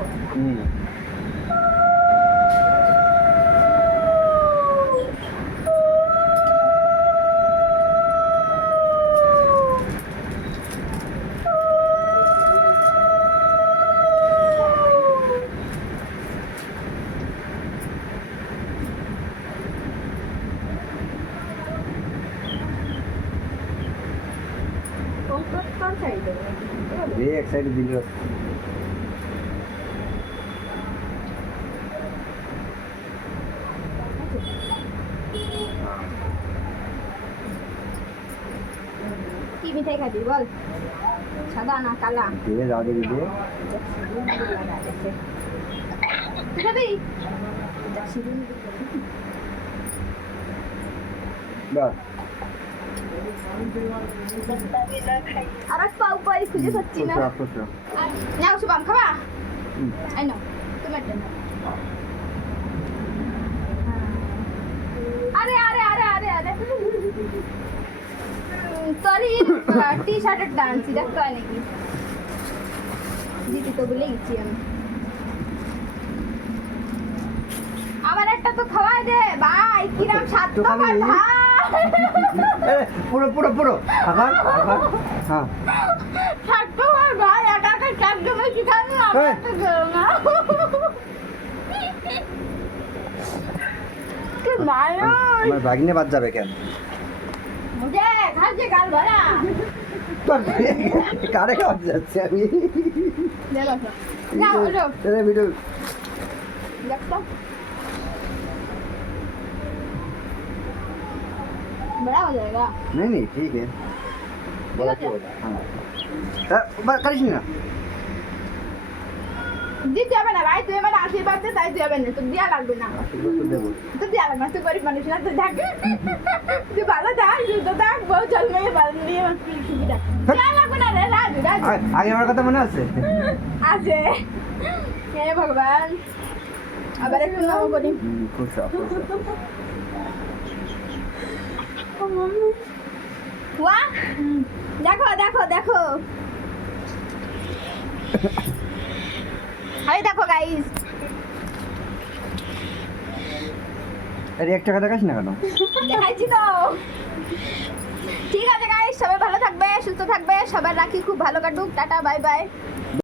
দেখো হুম কোন কোন সাইডে এই এক সাইডে দিল কি মিঠাই খাবি বল। সাদা না কালা? দিয়ে দিয়ে। তুই খাবি বাস আর এক পাউ পাই খুঁজে পাচ্ছি না। নাও শুভম খাবা? হুম। আই নো তুমি একটা নাও। আরে আরে আরে আরে আরে সরি টি শার্টের ডান্স দেখতে নাকি? দিদি তো বলে গেছি আমি। আমার একটা তো খাওয়াই দে ভাই কিরাম স্বাদ তো তো ভাই? পুরো পুরো পুরো। আবার আবার। হ্যাঁ। স্বাদ তো ভাই ভাই একা একা স্বাদ জমে কি খাবি আমার তো না। আমার ভাগিনে বাদ যাবে কেন? খাচ্ছে গাল ভরা তোর কারে খাওয়া যাচ্ছে আমি দে বসো যাও ওঠো দাদা ভিডিও দেখতো बड़ा हो जाएगा नहीं नहीं ठीक है बोला ठीक है। हाँ তা- বা- কারিস না দিতে হবে না ভাই তুই আমার আশীর্বাদ দে তাই তুই হবে না তোর দেওয়া লাগবে না আশীর্বাদ তো দেবো তোর দেওয়া লাগবে না তুই গরিব মানুষ না তুই থাক তুই ভালো থাক সুস্থ থাক আগে আমার কথা মনে আছে? আছে। হে ভগবান। আবার একটু করি। দেখো দেখো দেখো। আরে দেখো গাইস আরে এক টাকা দেখাস না কেন? দেখাইছি তো ঠিক আছে গাইস সবাই ভালো থাকবে সুস্থ থাকবে সবার রাখি খুব ভালো কাটুক টাটা বাই বাই।